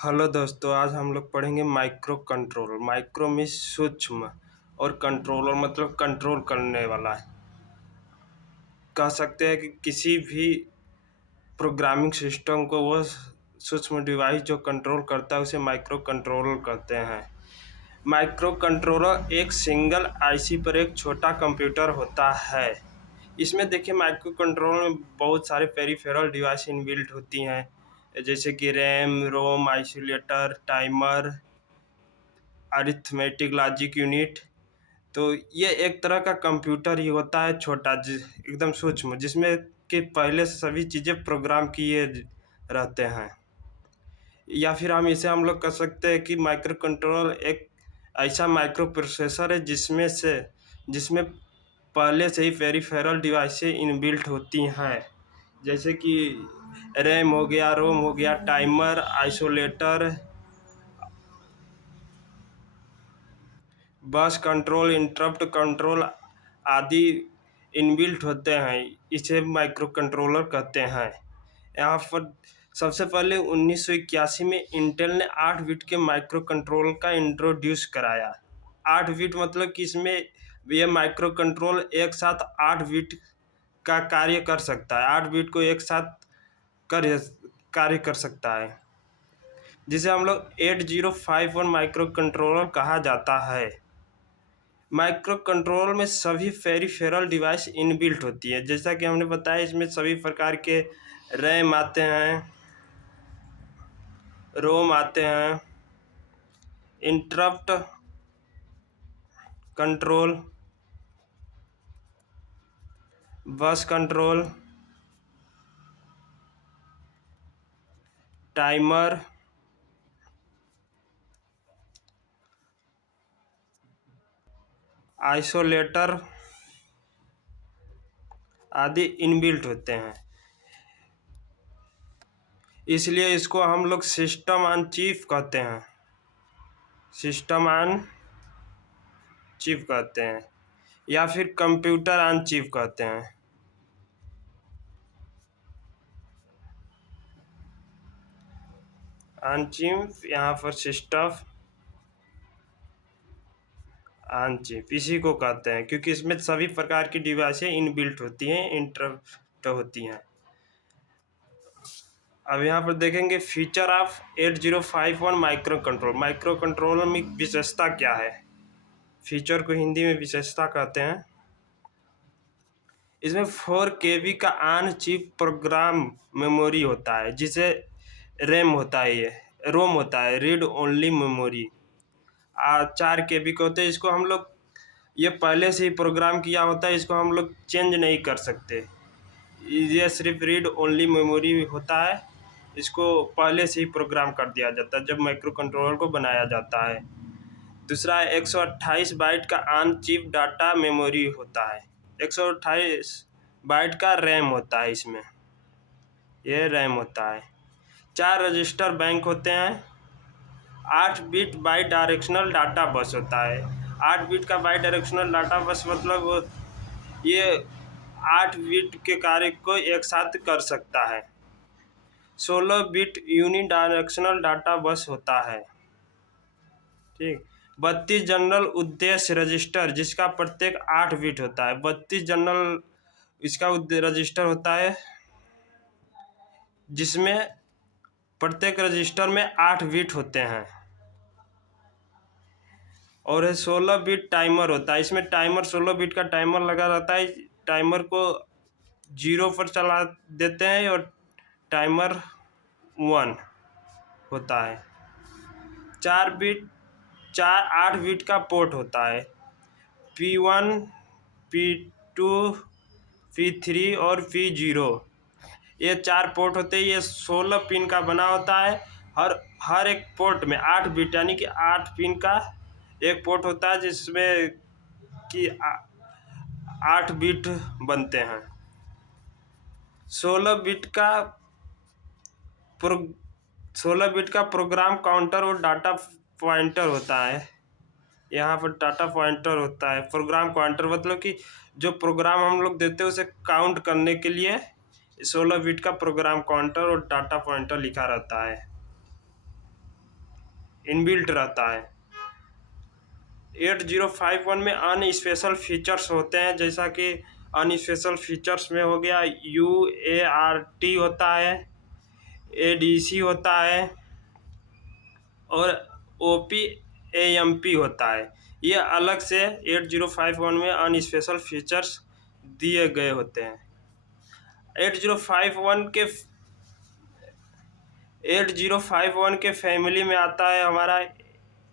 Hello दोस्तों, आज हम लोग पढ़ेंगे माइक्रो कंट्रोलर। माइक्रो में सूक्ष्म और कंट्रोलर मतलब कंट्रोल करने वाला है। कह सकते हैं कि किसी भी प्रोग्रामिंग सिस्टम को वो सूक्ष्म डिवाइस जो कंट्रोल करता है उसे माइक्रो कंट्रोलर कहते हैं। माइक्रो कंट्रोलर एक सिंगल आईसी पर एक छोटा कंप्यूटर होता है। इसमें देखिए, माइक्रो कंट्रोलर में बहुत सारे पेरिफेरल डिवाइस इनबिल्ट होती हैं, जैसे कि RAM, ROM, isolator, timer, arithmetic logic unit. तो ये एक तरह का कंप्यूटर ही होता है, छोटा एकदम सूक्ष्म, जिसमें कि पहले से सभी चीज़ें प्रोग्राम किए रहते हैं। या फिर हम लोग कह सकते हैं कि माइक्रो कंट्रोलर एक ऐसा माइक्रो प्रोसेसर है जिसमें पहले से ही पेरिफेरल डिवाइसें इनबिल्ट होती हैं, जैसे कि रैम हो गया, रोम हो गया, टाइमर, आइसोलेटर, बस कंट्रोल, इंटरप्ट कंट्रोल आदि इनबिल्ट होते हैं। इसे माइक्रो कंट्रोलर कहते हैं। यहाँ पर सबसे पहले 1981 में इंटेल ने 8 बिट के माइक्रो कंट्रोलर का इंट्रोड्यूस कराया। 8 बिट मतलब कि इसमें यह माइक्रो कंट्रोल एक साथ 8 बिट का कार्य कर सकता है। 8 बिट को एक साथ कर कार्य कर सकता है, जिसे हम लोग 8051 माइक्रो कंट्रोलर कहा जाता है। माइक्रो कंट्रोलर में सभी पेरिफेरल डिवाइस इनबिल्ट होती है, जैसा कि हमने बताया। इसमें सभी प्रकार के रैम आते हैं, रोम आते हैं, इंटरप्ट कंट्रोल, बस कंट्रोल, टाइमर, आइसोलेटर आदि इनबिल्ट होते हैं। इसलिए इसको हम लोग सिस्टम ऑन चिप कहते हैं। सिस्टम ऑन चिप कहते हैं या फिर कंप्यूटर ऑन चिप कहते हैं। ऑन चिप, यहाँ पर सिस्टम ऑन चिप इसी को कहते हैं, क्योंकि इसमें सभी प्रकार की डिवाइसें इनबिल्ट होती हैं, इंटरप्ट होती हैं। अब यहाँ पर देखेंगे feature of 8051 micro control. Micro controller में विशेषता क्या है? फीचर को हिंदी में विशेषता कहते हैं। इसमें 4 KB का ऑन चिप प्रोग्राम मेमोरी होता है, जिसे रैम होता है, ये रोम होता है, रीड ओनली मेमोरी। 4 KB के होते हैं। इसको हम लोग, ये पहले से ही प्रोग्राम किया होता है, इसको हम लोग चेंज नहीं कर सकते। ये सिर्फ रीड ओनली मेमोरी होता है, इसको पहले से ही प्रोग्राम कर दिया जाता है जब माइक्रो कंट्रोलर को बनाया जाता है। दूसरा, 128 बाइट का ऑन चिप डाटा मेमोरी होता है। 128 बाइट का रैम होता है, इसमें ये रैम होता है। 4 रजिस्टर बैंक होते हैं। 8 बिट बाई डायरेक्शनल डाटा बस होता है। 8 बिट का बाई डायरेक्शनल डाटा बस मतलब ये 8 बिट के कार्य को एक साथ कर सकता है। 16 बिट यूनि डायरेक्शनल डाटा बस होता है। ठीक। 32 जनरल उद्देश्य रजिस्टर, जिसका प्रत्येक 8 बिट होता है। 32 जनरल इसका रजिस्टर होता है, जिसमें प्रत्येक रजिस्टर में 8 बिट होते हैं। और 16 बिट टाइमर होता है। इसमें टाइमर 16 बिट का टाइमर लगा रहता है। टाइमर को 0 पर चला देते हैं और टाइमर 1 होता है। 8 बिट का पोर्ट होता है। P1, P2, P3 और P0, ये 4 पोर्ट होते हैं। ये 16 पिन का बना होता है। हर एक पोर्ट में 8 बिट यानी कि 8 पिन का एक पोर्ट होता है, जिसमें कि 8 बिट बनते हैं। 16 बिट का 16 बिट का प्रोग्राम काउंटर और डाटा पॉइंटर होता है। यहाँ पर डाटा पॉइंटर होता है। प्रोग्राम काउंटर मतलब कि जो प्रोग्राम हम लोग देते हैं उसे काउंट करने के लिए 16 बिट का प्रोग्राम काउंटर और डाटा पॉइंटर लिखा रहता है। इनबिल्ट रहता है। 8051 में अन्य स्पेशल फीचर्स होते हैं, जैसा कि अन्य स्पेशल फीचर्स में हो गया UART होता है, ADC होता है और OPAMP होता है। ये अलग से 8051 में अन्य स्पेशल फीचर्स दिए गए होते हैं। 8051 के 8051 के फैमिली में आता है हमारा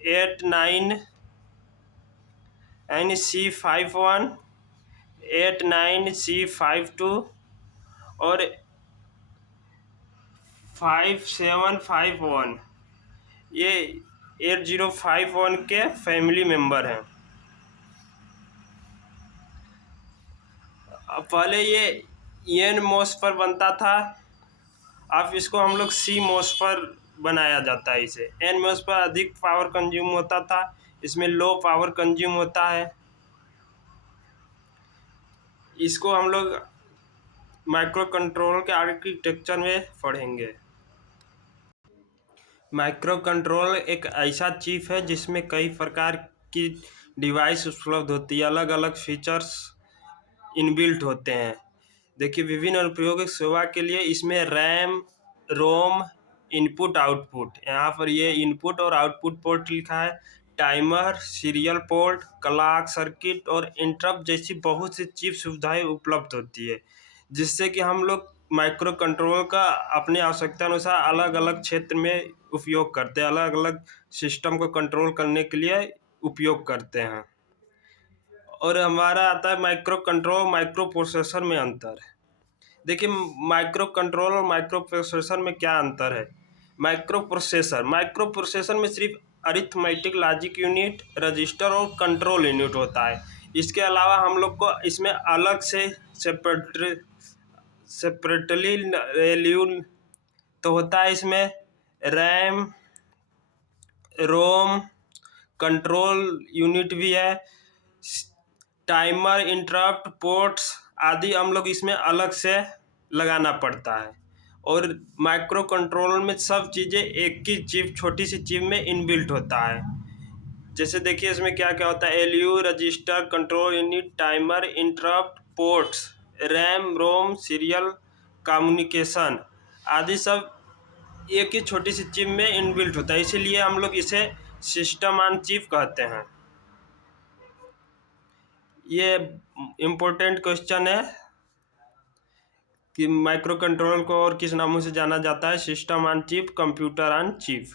89C51, 89C52 और 5751। ये 8051 के फैमिली मेंबर हैं। पहले ये एन मोस पर बनता था, अब इसको हम लोग सी मोस पर बनाया जाता है। इसे एन मोस पर अधिक पावर कंज्यूम होता था, इसमें लो पावर कंज्यूम होता है। इसको हम लोग माइक्रो कंट्रोलर के आर्किटेक्चर में पढ़ेंगे। माइक्रो कंट्रोलर एक ऐसा चिप है जिसमें कई प्रकार की डिवाइस उपलब्ध होती है, अलग अलग फीचर्स इनबिल्ट होते हैं। देखिए, विभिन्न अनुप्रयोगिक सेवा के लिए इसमें रैम, रोम, इनपुट आउटपुट, यहाँ पर ये इनपुट और आउटपुट पोर्ट लिखा है, timer, serial port, clock circuit और इंटरप्ट जैसी बहुत सी चिप सुविधाएं उपलब्ध होती है, जिससे कि हम लोग माइक्रो कंट्रोलर का अपने आवश्यकता अनुसार अलग अलग क्षेत्र में उपयोग करते हैं, अलग अलग सिस्टम को कंट्रोल करने के लिए उपयोग करते हैं। और हमारा आता है माइक्रो कंट्रोल माइक्रो प्रोसेसर में अंतर। देखिए, माइक्रो कंट्रोल और माइक्रो प्रोसेसर में क्या अंतर है। माइक्रो प्रोसेसर में सिर्फ अरिथमेटिक लॉजिक यूनिट, रजिस्टर और कंट्रोल यूनिट होता है। इसके अलावा हम लोग को इसमें अलग से सेपरेटली तो होता है। इसमें रैम, रोम, कंट्रोल यूनिट भी है, टाइमर, इंटरप्ट पोर्ट्स आदि हम लोग इसमें अलग से लगाना पड़ता है। और माइक्रो कंट्रोलर में सब चीज़ें एक ही चिप, छोटी सी चिप में इनबिल्ट होता है। जैसे देखिए इसमें क्या क्या होता है। LU, register, control unit, timer, interrupt ports, RAM, ROM, serial communication आदि सब एक ही छोटी सी चिप में इनबिल्ट होता है, इसीलिए हम लोग इसे सिस्टम ऑन चिप कहते हैं। ये इम्पोर्टेंट क्वेश्चन है कि माइक्रो कंट्रोलर को और किस नामों से जाना जाता है। System on chip, computer on chip.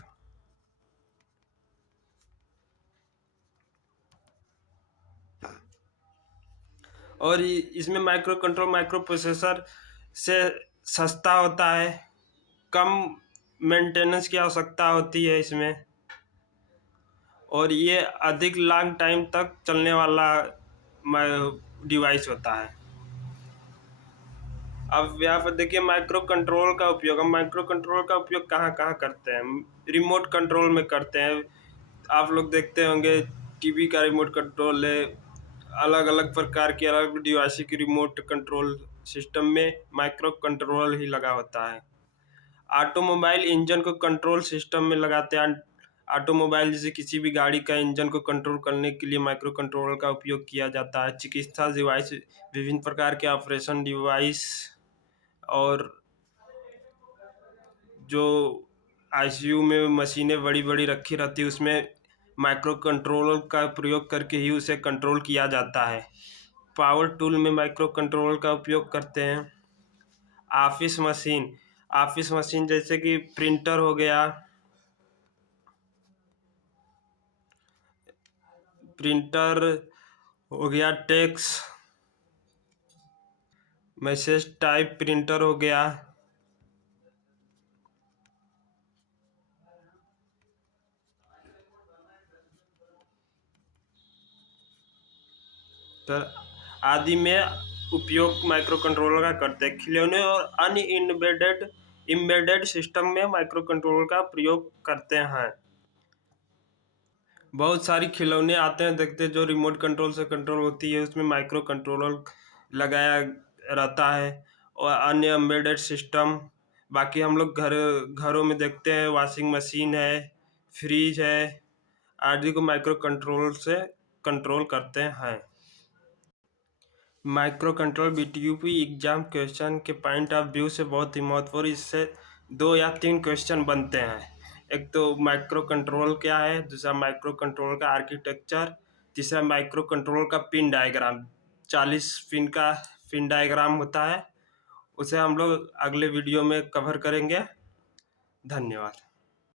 और इसमें माइक्रो कंट्रोल माइक्रो प्रोसेसर से सस्ता होता है, कम मेंटेनेंस की आवश्यकता होती है इसमें, और ये अधिक लॉन्ग टाइम तक चलने वाला डिवाइस होता है। अब यहाँ पर देखिए माइक्रो कंट्रोल का उपयोग। हम माइक्रो कंट्रोल का उपयोग कहाँ कहाँ करते हैं। रिमोट कंट्रोल में करते हैं। आप लोग देखते होंगे टीवी का रिमोट कंट्रोल है, अलग अलग प्रकार के अलग डिवाइस की रिमोट कंट्रोल सिस्टम में माइक्रो कंट्रोल ही लगा होता है। ऑटोमोबाइल इंजन को कंट्रोल सिस्टम में लगाते हैं। ऑटोमोबाइल जैसे किसी भी गाड़ी का इंजन को कंट्रोल करने के लिए माइक्रो कंट्रोलर का उपयोग किया जाता है। चिकित्सा डिवाइस, विभिन्न प्रकार के ऑपरेशन डिवाइस और जो ICU में मशीनें बड़ी बड़ी रखी रहती है, उसमें माइक्रो कंट्रोलर का प्रयोग करके ही उसे कंट्रोल किया जाता है। पावर टूल में माइक्रो कंट्रोलर का उपयोग करते हैं। ऑफिस मशीन जैसे कि प्रिंटर हो गया, टेक्स मैसेज टाइप प्रिंटर हो गया। आदि में उपयोग माइक्रो कंट्रोलर का करते हैं। खिलौने और अन्य एम्बेडेड सिस्टम में माइक्रो कंट्रोलर का प्रयोग करते हैं। बहुत सारी खिलौने आते हैं, देखते हैं, जो रिमोट कंट्रोल से कंट्रोल होती है, उसमें माइक्रो कंट्रोलर लगाया रहता है। और अन्य एम्बेडेड सिस्टम, बाकी हम लोग घरों में देखते हैं, वॉशिंग मशीन है, फ्रीज है आदि को माइक्रो कंट्रोल से कंट्रोल करते हैं। Micro control BTUP exam question के पॉइंट ऑफ व्यू से बहुत ही महत्वपूर्ण, इससे 2 या 3 क्वेश्चन बनते हैं। एक तो माइक्रो कंट्रोल क्या है, दूसरा माइक्रो कंट्रोल का आर्किटेक्चर, तीसरा माइक्रो कंट्रोल का पिन डायग्राम। 40 पिन का पिन डायग्राम होता है, उसे हम लोग अगले वीडियो में कवर करेंगे। धन्यवाद।